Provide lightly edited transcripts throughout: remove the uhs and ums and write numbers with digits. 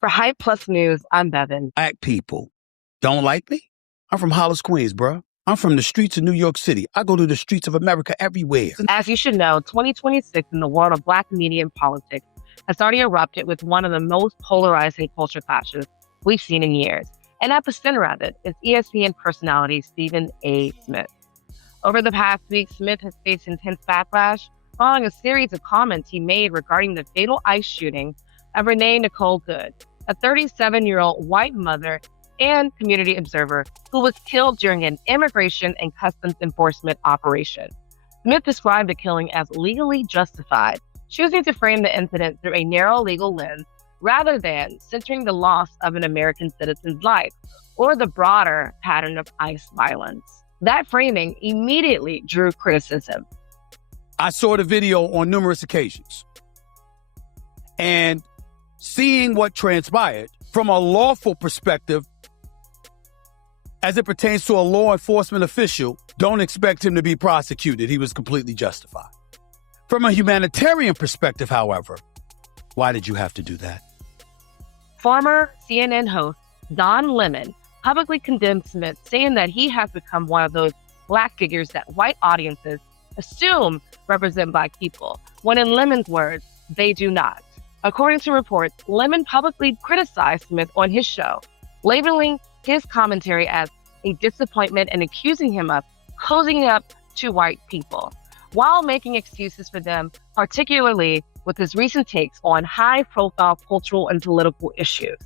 For Hype Plus News, I'm Bevan. Black people don't like me? I'm from Hollis, Queens, bro. I'm from the streets of New York City. I go to the streets of America everywhere. As you should know, 2026 in the world of Black media and politics has already erupted with one of the most polarizing culture clashes we've seen in years. And at the center of it is ESPN personality Stephen A. Smith. Over the past week, Smith has faced intense backlash following a series of comments he made regarding the fatal ICE shooting of Renee Nicole Good, a 37-year-old white mother and community observer who was killed during an immigration and customs enforcement operation. Smith described the killing as legally justified, choosing to frame the incident through a narrow legal lens rather than centering the loss of an American citizen's life or the broader pattern of ICE violence. That framing immediately drew criticism. I saw the video on numerous occasions. And seeing what transpired from a lawful perspective, as it pertains to a law enforcement official, don't expect him to be prosecuted. He was completely justified. From a humanitarian perspective, however, why did you have to do that? Former CNN host Don Lemon publicly condemned Smith, saying that he has become one of those Black figures that white audiences assume represent Black people, when in Lemon's words, they do not. According to reports, Lemon publicly criticized Smith on his show, labeling his commentary as a disappointment and accusing him of cozying up to white people, while making excuses for them, particularly with his recent takes on high-profile cultural and political issues.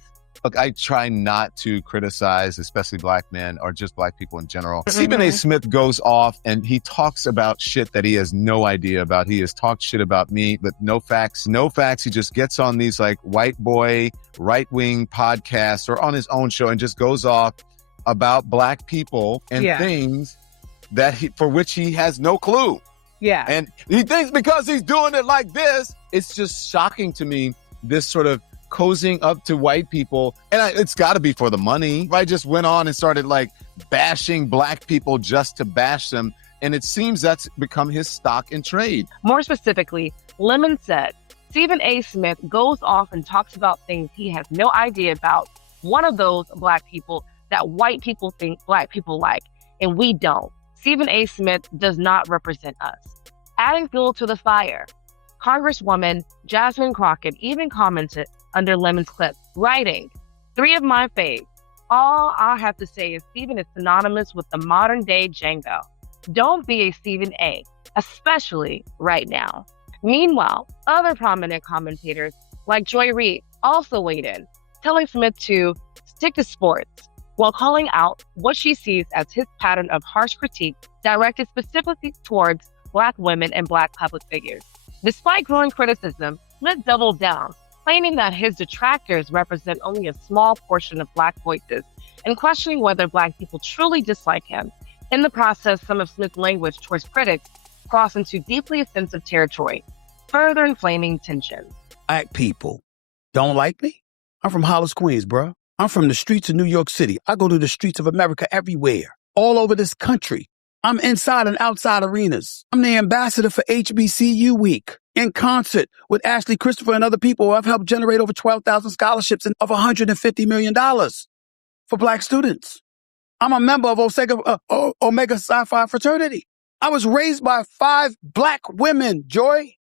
Look, I try not to criticize, especially Black men or just Black people in general. Stephen A. Smith goes off and he talks about shit that he has no idea about. He has talked shit about me, but no facts. He just gets on these like white boy, right-wing podcasts or on his own show and just goes off about Black people and things that for which he has no clue. Yeah. And he thinks because he's doing it like this, it's just shocking to me, this sort of cozying up to white people. And it's got to be for the money. I just went on and started like bashing Black people just to bash them. And it seems that's become his stock in trade. More specifically, Lemon said, Stephen A. Smith goes off and talks about things he has no idea about. One of those Black people that white people think Black people like, and we don't. Stephen A. Smith does not represent us. Adding fuel to the fire, Congresswoman Jasmine Crockett even commented under Lemon's clip, writing, "3 of my faves. All I have to say is Stephen is synonymous with the modern day Django. Don't be a Stephen A., especially right now." Meanwhile, other prominent commentators like Joy Reid also weighed in, telling Smith to stick to sports, while calling out what she sees as his pattern of harsh critique directed specifically towards Black women and Black public figures. Despite growing criticism, Smith doubled down, claiming that his detractors represent only a small portion of Black voices and questioning whether Black people truly dislike him. In the process, some of Smith's language towards critics crossed into deeply offensive territory, further inflaming tensions. Black people don't like me? I'm from Hollis, Queens, bro. I'm from the streets of New York City. I go to the streets of America everywhere, all over this country. I'm inside and outside arenas. I'm the ambassador for HBCU Week. In concert with Ashley Christopher and other people, I've helped generate over 12,000 scholarships and of $150 million for Black students. I'm a member of Omega Psi Phi fraternity. I was raised by 5 Black women, Joy.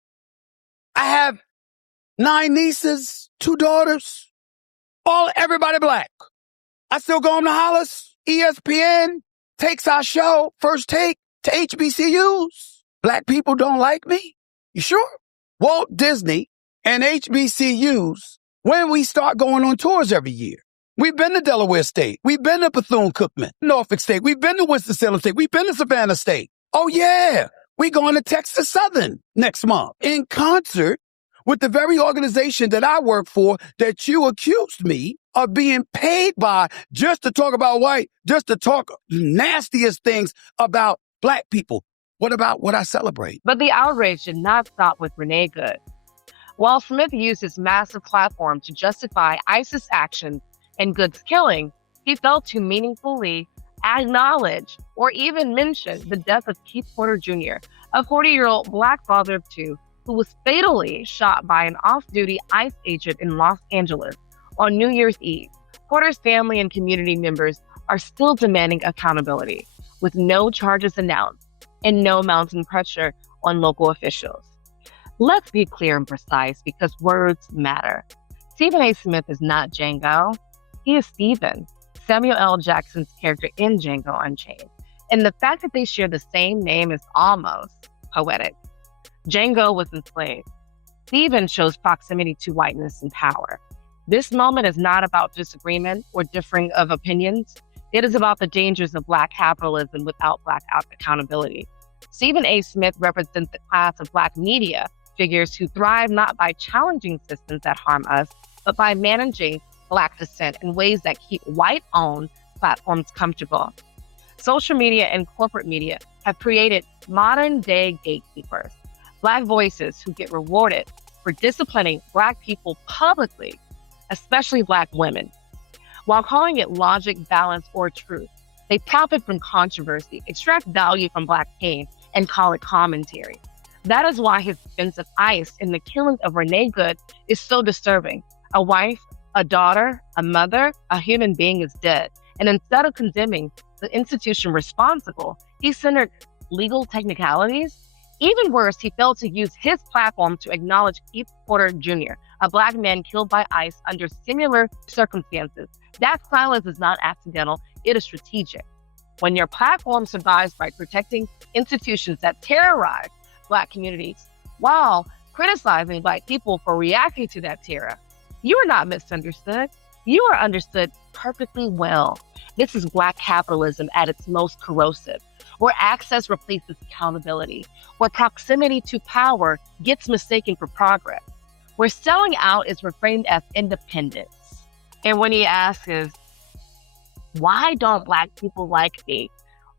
I have 9 nieces, 2 daughters, everybody Black. I still go home to Hollis. ESPN takes our show, First Take, to HBCUs. Black people don't like me? You sure? Walt Disney and HBCUs, when we start going on tours every year. We've been to Delaware State. We've been to Bethune-Cookman, Norfolk State. We've been to Winston-Salem State. We've been to Savannah State. Oh, yeah. We're going to Texas Southern next month in concert with the very organization that I work for that you accused me of being paid by just to talk about white, just to talk nastiest things about Black people. What about what I celebrate? But the outrage did not stop with Renee Good. While Smith used his massive platform to justify ISIS actions and Good's killing, he failed to meaningfully acknowledge or even mention the death of Keith Porter Jr., a 40-year-old Black father of 2 who was fatally shot by an off-duty ICE agent in Los Angeles On New Year's Eve, Porter's family and community members are still demanding accountability, with no charges announced and no mounting pressure on local officials. Let's be clear and precise because words matter. Stephen A. Smith is not Django. He is Stephen, Samuel L. Jackson's character in Django Unchained. And the fact that they share the same name is almost poetic. Django was enslaved. Stephen shows proximity to whiteness and power. This moment is not about disagreement or differing of opinions. It is about the dangers of Black capitalism without Black accountability. Stephen A. Smith represents the class of Black media figures who thrive not by challenging systems that harm us, but by managing Black dissent in ways that keep white-owned platforms comfortable. Social media and corporate media have created modern-day gatekeepers, Black voices who get rewarded for disciplining Black people publicly, especially Black women. While calling it logic, balance, or truth, they profit from controversy, extract value from Black pain, and call it commentary. That is why his defense of ICE in the killing of Renee Good is so disturbing. A wife, a daughter, a mother, a human being is dead. And instead of condemning the institution responsible, he centered legal technicalities. Even worse, he failed to use his platform to acknowledge Keith Porter Jr., a Black man killed by ICE under similar circumstances. That silence is not accidental, it is strategic. When your platform survives by protecting institutions that terrorize Black communities while criticizing Black people for reacting to that terror, you are not misunderstood. You are understood perfectly well. This is Black capitalism at its most corrosive, where access replaces accountability, where proximity to power gets mistaken for progress, where selling out is reframed as independence. And when he asks is, why don't Black people like me?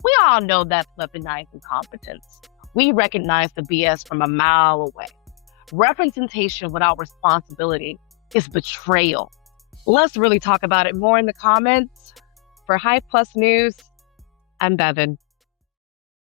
We all know that's weaponized incompetence. We recognize the BS from a mile away. Representation without responsibility is betrayal. Let's really talk about it more in the comments. For Hype Plus News, I'm Bevan.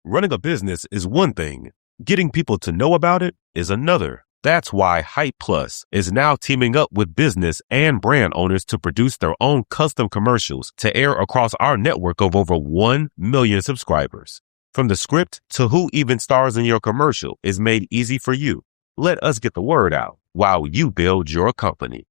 Running a business is one thing. Getting people to know about it is another. That's why Hype Plus is now teaming up with business and brand owners to produce their own custom commercials to air across our network of over 1 million subscribers. From the script to who even stars in your commercial is made easy for you. Let us get the word out while you build your company.